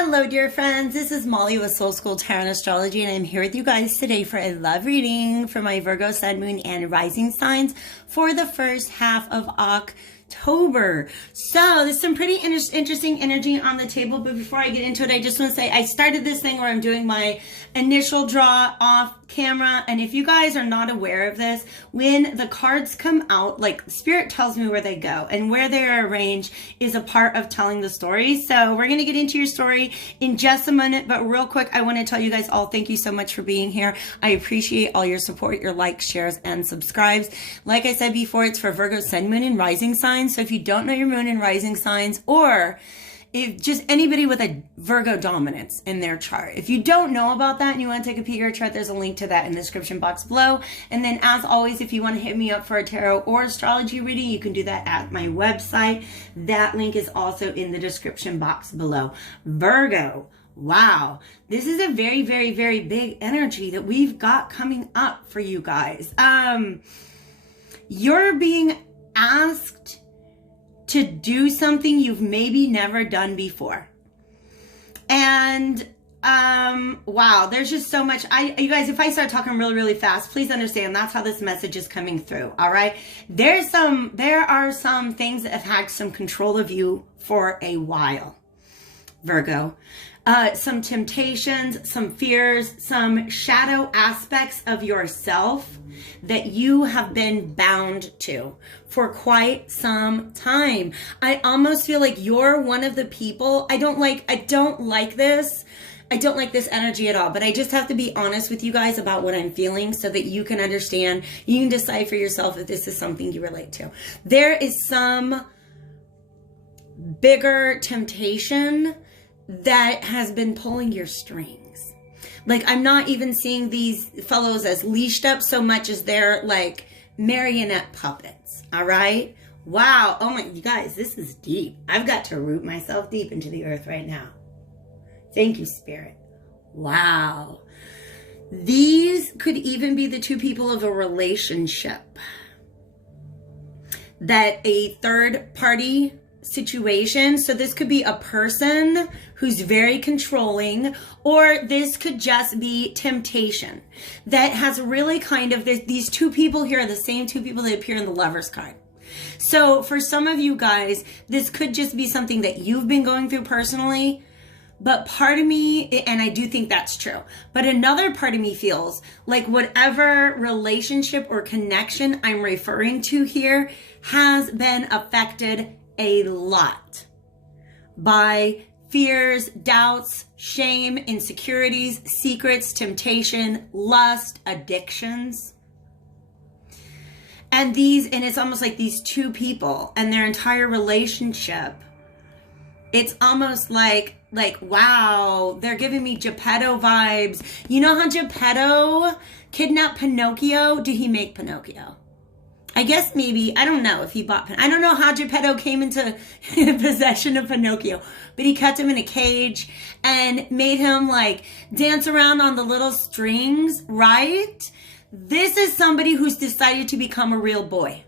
Hello, dear friends. This is Molly with Soul School Tarot and Astrology, and I'm here with you guys today for a love reading for my Virgo, Sun, Moon, and Rising signs for the first half of October. So there's some pretty interesting energy on the table, but before I get into it, I just want to say I started this thing where I'm doing my initial draw off camera, and if you guys are not aware of this, when the cards come out, like Spirit tells me where they go, and where they are arranged is a part of telling the story. So we're going to get into your story in just a minute, but real quick, I want to tell you guys all thank you so much for being here. I appreciate all your support, your likes, shares, and subscribes. Like I said before, it's for Virgo, Sun, Moon, and Rising signs. So if you don't know your Moon and Rising signs, or if just anybody with a Virgo dominance in their chart, if you don't know about that and you want to take a peek at your chart, there's a link to that in the description box below. And then as always, if you want to hit me up for a tarot or astrology reading, you can do that at my website. That link is also in the description box below. Virgo, wow, this is a very, very, very big energy that we've got coming up for you guys. You're being asked to do something you've maybe never done before. And wow, there's just so much. You guys, if I start talking really, really fast, please understand that's how this message is coming through. All right. There are some things that have had some control of you for a while, Virgo. Some temptations, some fears, some shadow aspects of yourself that you have been bound to for quite some time. I almost feel like you're one of the people. I don't like this energy at all, but I just have to be honest with you guys about what I'm feeling so that you can understand. You can decide for yourself if this is something you relate to. There is some bigger temptation that has been pulling your strings. Like, I'm not even seeing these fellows as leashed up so much as they're like marionette puppets. All right. Wow. Oh my, you guys, this is deep. I've got to root myself deep into the earth right now. Thank you, Spirit. Wow. These could even be the two people of a relationship that a third party situation. So this could be a person who's very controlling, or this could just be temptation that has really kind of, these two people here are the same two people that appear in the Lovers card. So for some of you guys, this could just be something that you've been going through personally, but part of me, and I do think that's true, but another part of me feels like whatever relationship or connection I'm referring to here has been affected a lot by fears, doubts, shame, insecurities, secrets, temptation, lust, addictions. And it's almost like these two people and their entire relationship, it's almost like, wow, they're giving me Geppetto vibes. You know how Geppetto kidnapped Pinocchio? Did he make Pinocchio? I guess maybe, I don't know if he bought, I don't know how Geppetto came into possession of Pinocchio, but he kept him in a cage and made him like dance around on the little strings, right? This is somebody who's decided to become a real boy.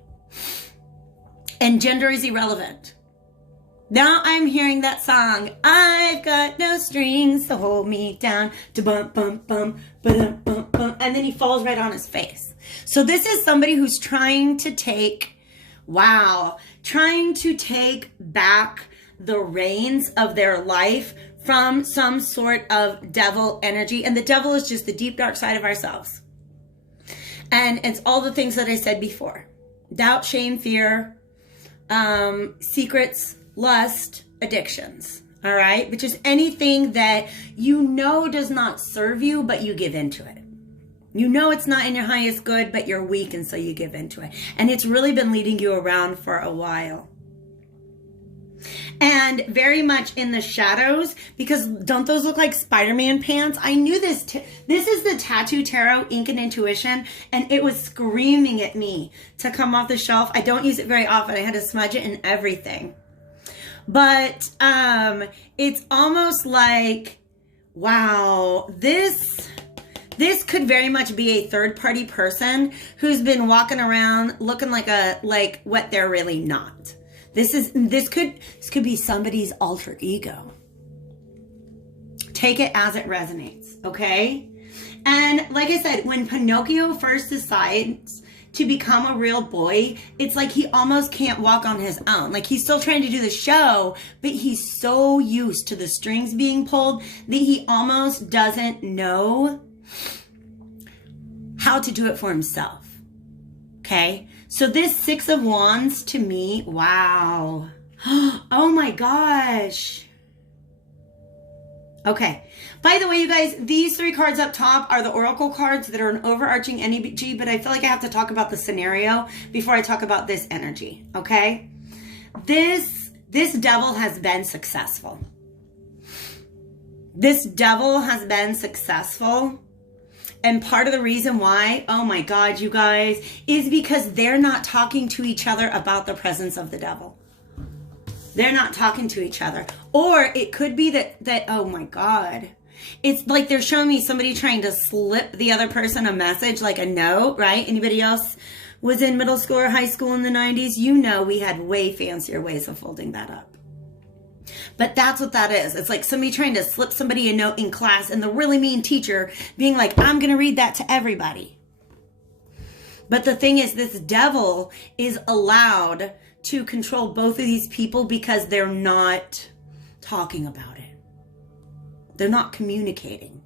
And gender is irrelevant. Now I'm hearing that song, I've got no strings to hold me down, to bump, bump, bump, bump, bump, bump, and then he falls right on his face. So this is somebody who's trying to take back the reins of their life from some sort of devil energy. And the devil is just the deep, dark side of ourselves. And it's all the things that I said before. Doubt, shame, fear, secrets, lust, addictions. All right? Which is anything that you know does not serve you, but you give into it. You know it's not in your highest good, but you're weak, and so you give into it. And it's really been leading you around for a while. And very much in the shadows, because don't those look like Spider-Man pants? I knew this. This is the Tattoo Tarot Ink and Intuition, and it was screaming at me to come off the shelf. I don't use it very often. I had to smudge it and everything. But it's almost like, wow, this could very much be a third-party person who's been walking around looking like what they're really not. This could be somebody's alter ego. Take it as it resonates, okay? And like I said, when Pinocchio first decides to become a real boy, it's like he almost can't walk on his own. Like he's still trying to do the show, but he's so used to the strings being pulled that he almost doesn't know how to do it for himself. Okay? So this Six of Wands to me, wow. Oh my gosh. Okay. By the way, you guys, these 3 cards up top are the oracle cards that are an overarching energy, but I feel like I have to talk about the scenario before I talk about this energy, okay? This devil has been successful. This devil has been successful. And part of the reason why, oh my God, you guys, is because they're not talking to each other about the presence of the devil. They're not talking to each other. Or it could be that oh my God, it's like they're showing me somebody trying to slip the other person a message, like a note, right? Anybody else was in middle school or high school in the 90s? You know we had way fancier ways of folding that up. But that's what that is. It's like somebody trying to slip somebody a note in class and the really mean teacher being like, I'm going to read that to everybody. But the thing is, this devil is allowed to control both of these people because they're not talking about it. They're not communicating.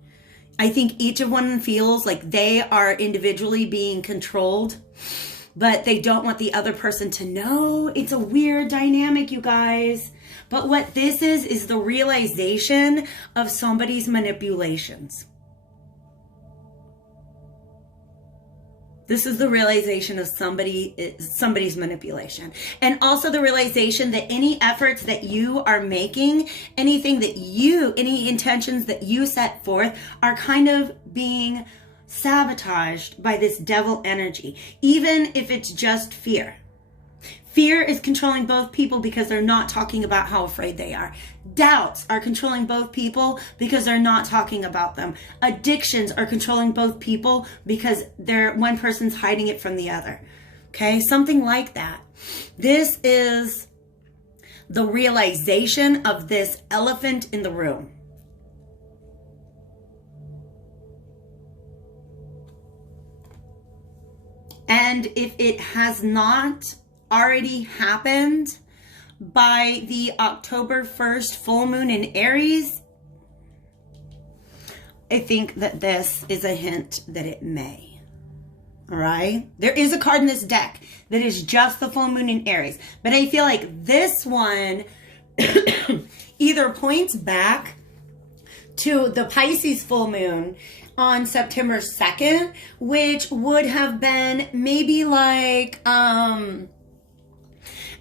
I think each of one feels like they are individually being controlled, but they don't want the other person to know. It's a weird dynamic, you guys. But what this is the realization of somebody's manipulations. This is the realization of somebody's manipulation. And also the realization that any efforts that you are making, any intentions that you set forth are kind of being sabotaged by this devil energy, even if it's just fear. Fear is controlling both people because they're not talking about how afraid they are. Doubts are controlling both people because they're not talking about them. Addictions are controlling both people because one person's hiding it from the other. Okay, something like that. This is the realization of this elephant in the room. And if it has not already happened by the October 1st full moon in Aries, I think that this is a hint that it may. All right? There is a card in this deck that is just the full moon in Aries, but I feel like this one either points back to the Pisces full moon on September 2nd, which would have been maybe like an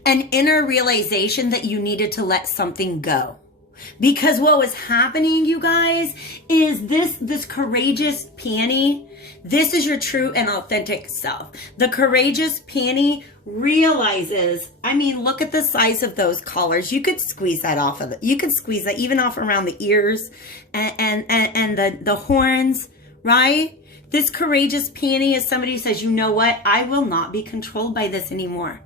inner realization that you needed to let something go. Because what was happening, you guys, is this courageous peony, this is your true and authentic self. The courageous peony realizes, I mean, look at the size of those collars. You could squeeze that off of you could squeeze that even off around the ears and the horns, right? This courageous peony is somebody who says, you know what? I will not be controlled by this anymore.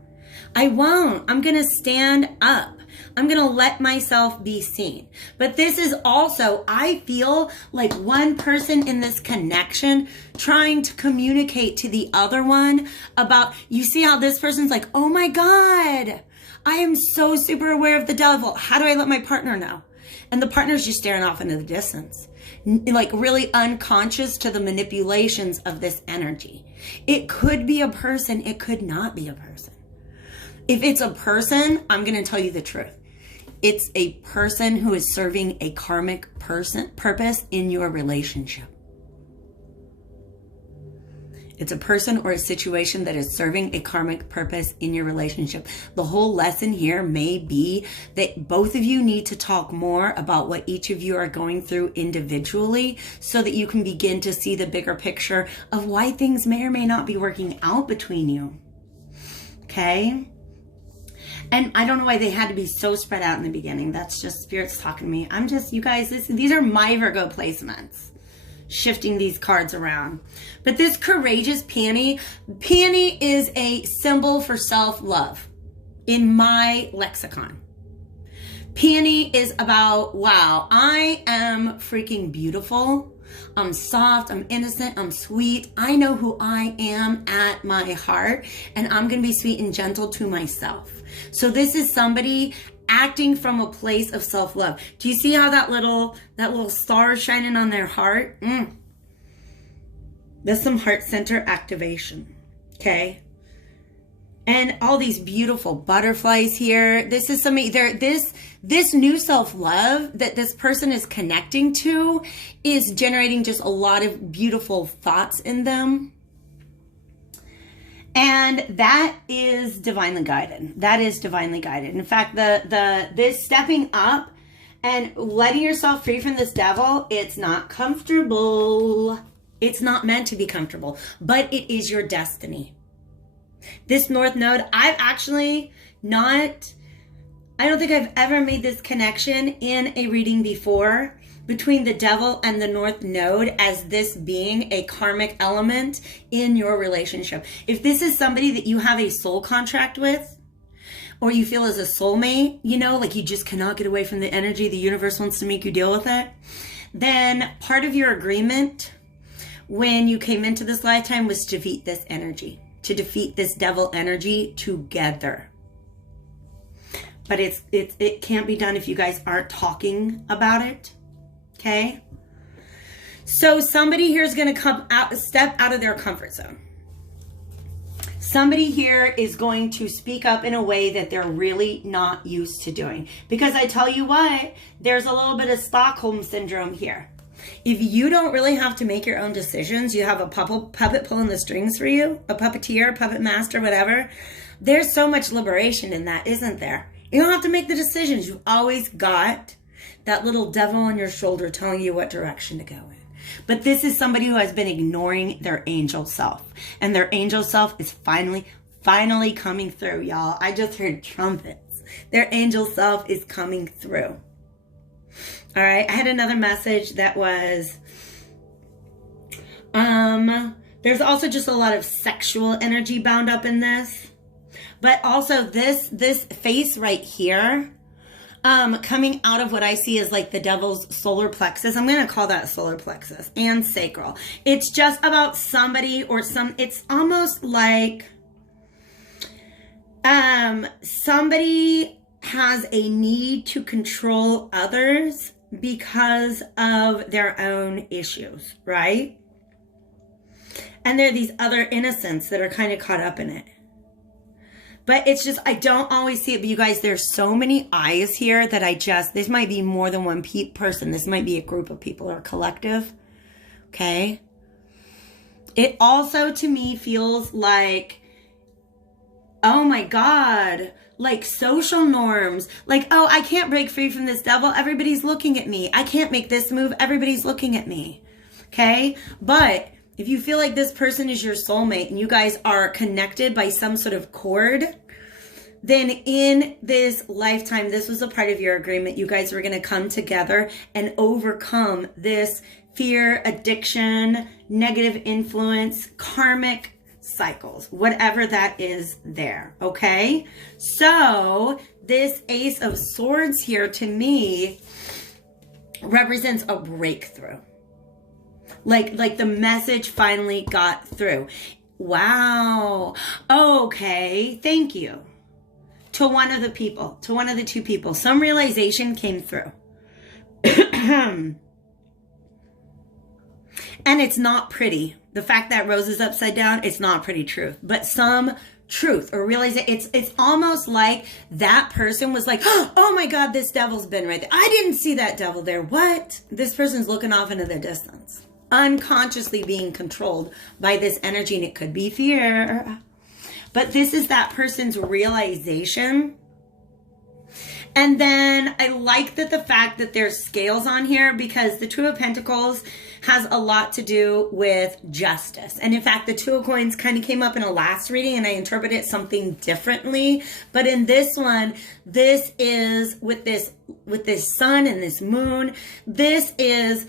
I won't. I'm going to stand up. I'm going to let myself be seen. But this is also, I feel like one person in this connection trying to communicate to the other one about, you see how this person's like, oh my God, I am so super aware of the devil. How do I let my partner know? And the partner's just staring off into the distance, like really unconscious to the manipulations of this energy. It could be a person. It could not be a person. If it's a person, I'm going to tell you the truth. It's a person who is serving a karmic purpose in your relationship. It's a person or a situation that is serving a karmic purpose in your relationship. The whole lesson here may be that both of you need to talk more about what each of you are going through individually so that you can begin to see the bigger picture of why things may or may not be working out between you. Okay? And I don't know why they had to be so spread out in the beginning. That's just spirits talking to me. I'm just, you guys, these are my Virgo placements. Shifting these cards around. But this courageous peony is a symbol for self-love in my lexicon. Peony is about, wow, I am freaking beautiful. I'm soft, I'm innocent, I'm sweet. I know who I am at my heart, and I'm going to be sweet and gentle to myself. So this is somebody acting from a place of self-love. Do you see how that little star is shining on their heart? That's some heart center activation. Okay? And all these beautiful butterflies here. This is somebody there. This new self-love that this person is connecting to is generating just a lot of beautiful thoughts in them. And that is divinely guided. That is divinely guided. In fact, this stepping up and letting yourself free from this devil, it's not comfortable. It's not meant to be comfortable, but it is your destiny. This North Node, I don't think I've ever made this connection in a reading before between the devil and the North Node as this being a karmic element in your relationship. If this is somebody that you have a soul contract with, or you feel as a soulmate, like you just cannot get away from the energy, the universe wants to make you deal with it, then part of your agreement when you came into this lifetime was to defeat this energy. To defeat this devil energy together. But it can't be done if you guys aren't talking about it. Okay? So somebody here is going to step out of their comfort zone. Somebody here is going to speak up in a way that they're really not used to doing. Because I tell you what, there's a little bit of Stockholm syndrome here. If you don't really have to make your own decisions, you have a puppet pulling the strings for you, a puppeteer, puppet master, whatever. There's so much liberation in that, isn't there? You don't have to make the decisions. You've always got that little devil on your shoulder telling you what direction to go in. But this is somebody who has been ignoring their angel self. And their angel self is finally coming through, y'all. I just heard trumpets. Their angel self is coming through. All right, I had another message that was, there's also just a lot of sexual energy bound up in this. But also this face right here, coming out of what I see is like the devil's solar plexus. I'm going to call that solar plexus and sacral. It's just about somebody it's almost like somebody has a need to control others because of their own issues, right? And there are these other innocents that are kind of caught up in it. But it's just, I don't always see it. But you guys, there's so many eyes here that this might be more than one person. This might be a group of people or a collective. Okay? It also, to me, feels like, oh my God, like social norms, like, oh, I can't break free from this devil. Everybody's looking at me. I can't make this move. Everybody's looking at me. Okay. But if you feel like this person is your soulmate and you guys are connected by some sort of cord, then in this lifetime, this was a part of your agreement. You guys were going to come together and overcome this fear, addiction, negative influence, karmic cycles, whatever that is there. Okay. So this Ace of Swords here to me represents a breakthrough. Like the message finally got through. Wow. Okay. Thank you. To one of the two people, some realization came through. And it's not pretty. The fact that rose is upside down, it's not pretty truth, but some truth or realize it's almost like that person was like, oh my God, this devil's been right there. I didn't see that devil there. What? This person's looking off into the distance, unconsciously being controlled by this energy, and it could be fear. But this is that person's realization. And then I like that the fact that there's scales on here, because the Two of Pentacles has a lot to do with justice. And in fact, the Two of Coins kind of came up in a last reading and I interpreted something differently. But in this one, this is with this sun and this moon, this is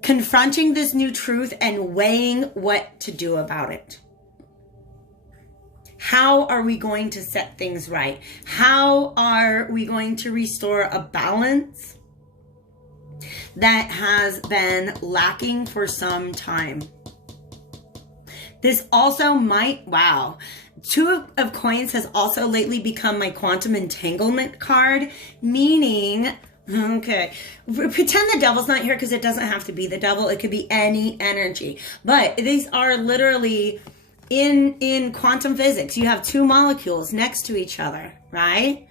confronting this new truth and weighing what to do about it. How are we going to set things right? How are we going to restore a balance that has been lacking for some time? This also might, wow. Two of Coins has also lately become my quantum entanglement card, meaning, okay, pretend the devil's not here because it doesn't have to be the devil. It could be any energy. But these are literally in quantum physics. You have two molecules next to each other, right?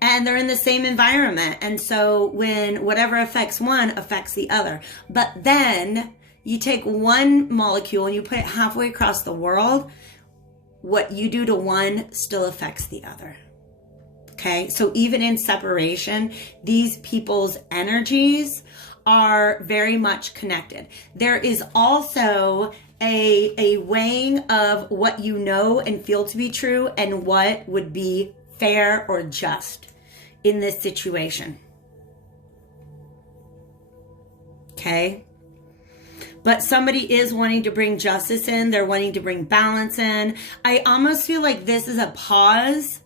And they're in the same environment. And so when whatever affects one affects the other. But then you take one molecule and you put it halfway across the world, what you do to one still affects the other. Okay, so even in separation, these people's energies are very much connected. There is also a weighing of what you know and feel to be true and what would be fair or just in this situation. Okay? But somebody is wanting to bring justice in. They're wanting to bring balance in. I almost feel like this is a pause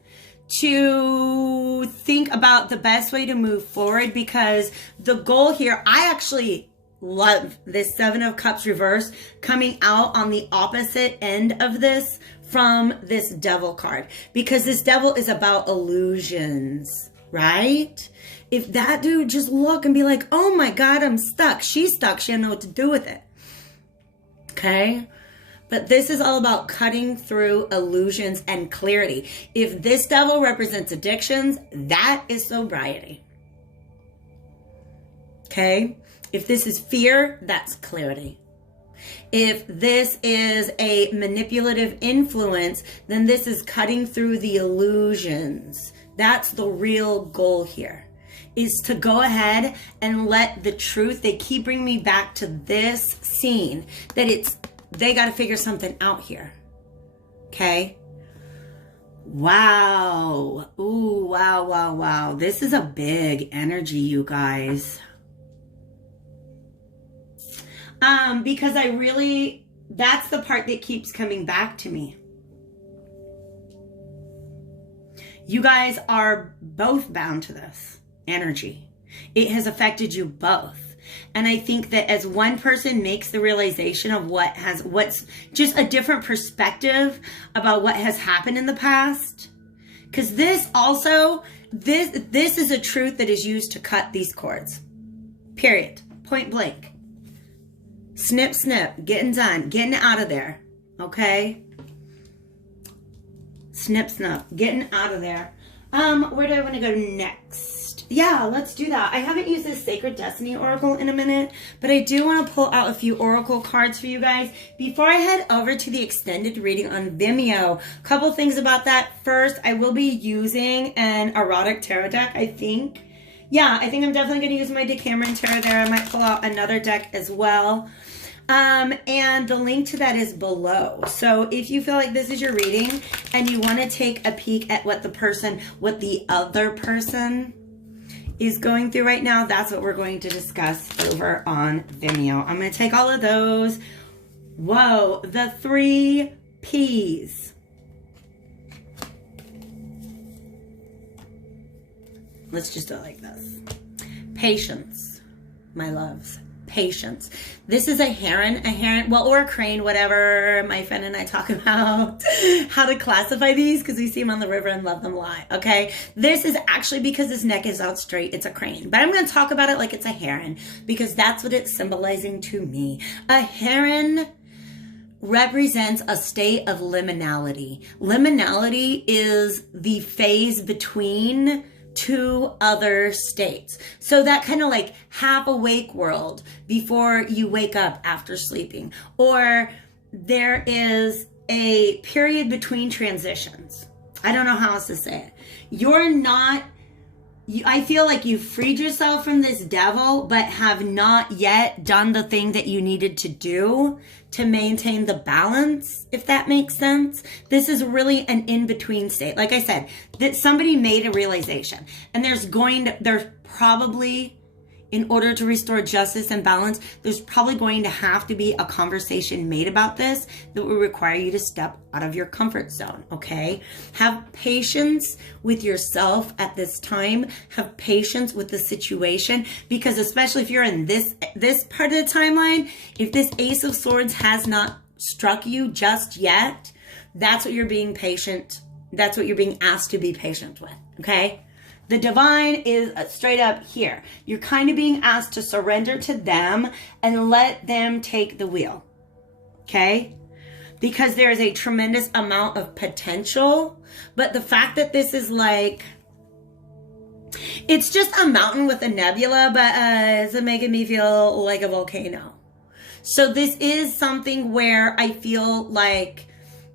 to think about the best way to move forward, because the goal here, I actually love this Seven of Cups reverse coming out on the opposite end of this from this Devil card, because this Devil is about illusions, right? If that dude just look and be like, oh my God, I'm stuck. She's stuck. She doesn't know what to do with it. Okay? But this is all about cutting through illusions and clarity. If this Devil represents addictions, that is sobriety. Okay? If this is fear, that's clarity. If this is a manipulative influence, then this is cutting through the illusions. That's the real goal here, is to go ahead and let the truth, they keep bringing me back to this scene, that they got to figure something out here. Okay? Wow. Ooh, wow, wow, wow. This is a big energy, you guys. Because that's the part that keeps coming back to me. You guys are both bound to this energy. It has affected you both. And I think that as one person makes the realization of what's just a different perspective about what has happened in the past, because this is a truth that is used to cut these cords. Period. Point blank. Snip, snip, getting done, getting out of there, okay? Snip, snip, getting out of there. Where do I want to go next? Yeah, let's do that. I haven't used this Sacred Destiny Oracle in a minute, but I do want to pull out a few Oracle cards for you guys before I head over to the extended reading on Vimeo. A couple things about that. First, I will be using an erotic tarot deck, I think. Yeah, I think I'm definitely going to use my Decameron Tarot there. I might pull out another deck as well. And the link to that is below. So if you feel like this is your reading and you want to take a peek at what the other person is going through right now, that's what we're going to discuss over on Vimeo. I'm going to take all of those. Whoa, the 3 P's. Let's just do it like this. Patience, my loves. Patience. This is a heron, well, or a crane, whatever my friend and I talk about how to classify these, because we see them on the river and love them a lot, okay? This is actually, because his neck is out straight, it's a crane. But I'm going to talk about it like it's a heron, because that's what it's symbolizing to me. A heron represents a state of liminality. Liminality is the phase between two other states. So that kind of like half awake world before you wake up after sleeping. Or there is a period between transitions. I don't know how else to say it. I feel like you freed yourself from this devil, but have not yet done the thing that you needed to do to maintain the balance, if that makes sense. This is really an in-between state. Like I said, that somebody made a realization, and there's probably in order to restore justice and balance, there's probably going to have to be a conversation made about this that will require you to step out of your comfort zone, okay? Have patience with yourself at this time. Have patience with the situation, because especially if you're in this part of the timeline, if this Ace of Swords has not struck you just yet, that's what you're being patient. That's what you're being asked to be patient with, okay? The divine is straight up here. You're kind of being asked to surrender to them and let them take the wheel, okay? Because there is a tremendous amount of potential, but the fact that this is like, it's just a mountain with a nebula, but it's making me feel like a volcano. So this is something where I feel like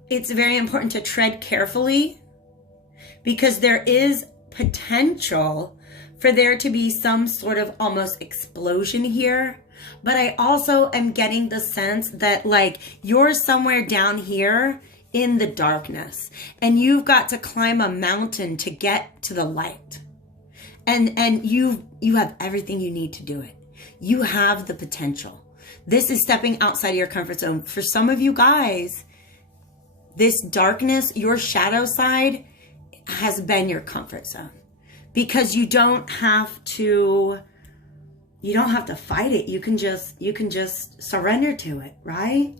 it's very important to tread carefully, because there is potential for there to be some sort of almost explosion here. But I also am getting the sense that like you're somewhere down here in the darkness and you've got to climb a mountain to get to the light. And you have everything you need to do it. You have the potential. This is stepping outside of your comfort zone. For some of you guys, this darkness, your shadow side, has been your comfort zone, because you don't have to fight it. You can just surrender to it, right?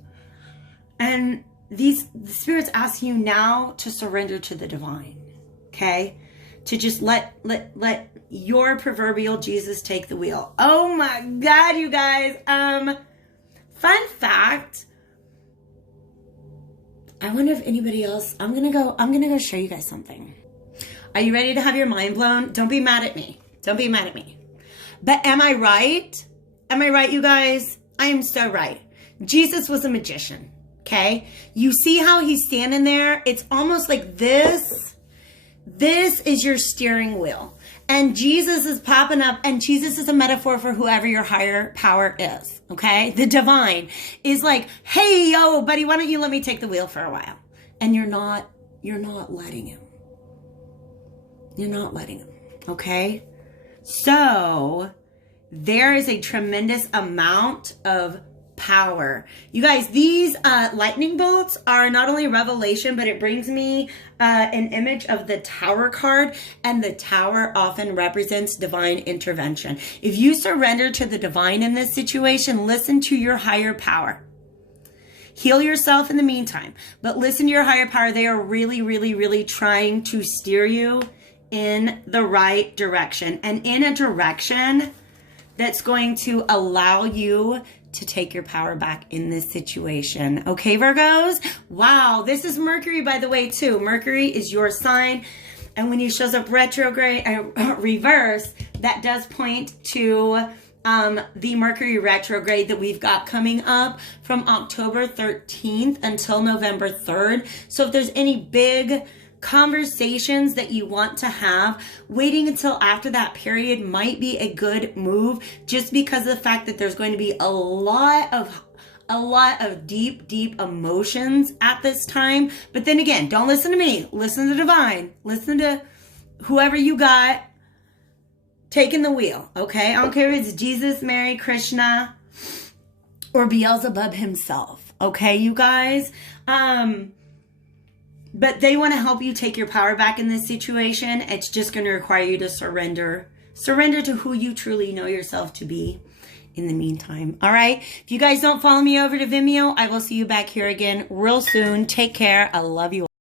And the spirits ask you now to surrender to the divine, okay? To just let your proverbial Jesus take the wheel. Oh my God, you guys. Fun fact, I wonder if anybody else, I'm gonna go show you guys something. Are you ready to have your mind blown? Don't be mad at me. Don't be mad at me. But am I right? Am I right, you guys? I am so right. Jesus was a magician, okay? You see how he's standing there? It's almost like this. This is your steering wheel. And Jesus is popping up, and Jesus is a metaphor for whoever your higher power is, okay? The divine is like, hey, yo, buddy, why don't you let me take the wheel for a while? And you're not letting him. You're not letting him, okay? So there is a tremendous amount of power. You guys, these lightning bolts are not only revelation, but it brings me an image of the Tower card, and the Tower often represents divine intervention. If you surrender to the divine in this situation, listen to your higher power. Heal yourself in the meantime, but listen to your higher power. They are really, really, really trying to steer you in the right direction, and in a direction that's going to allow you to take your power back in this situation. Okay, Virgos? Wow, this is Mercury, by the way, too. Mercury is your sign. And when he shows up retrograde, reverse, that does point to the Mercury retrograde that we've got coming up from October 13th until November 3rd. So if there's any big conversations that you want to have, waiting until after that period might be a good move, just because of the fact that there's going to be a lot of deep emotions at this time. But then again, don't listen to me. Listen to divine. Listen to whoever you got taking the wheel, okay? I don't care if it's Jesus, Mary, Krishna, or Beelzebub himself, okay, you guys? But they want to help you take your power back in this situation. It's just going to require you to surrender. Surrender to who you truly know yourself to be in the meantime. All right? If you guys don't follow me over to Vimeo, I will see you back here again real soon. Take care. I love you all.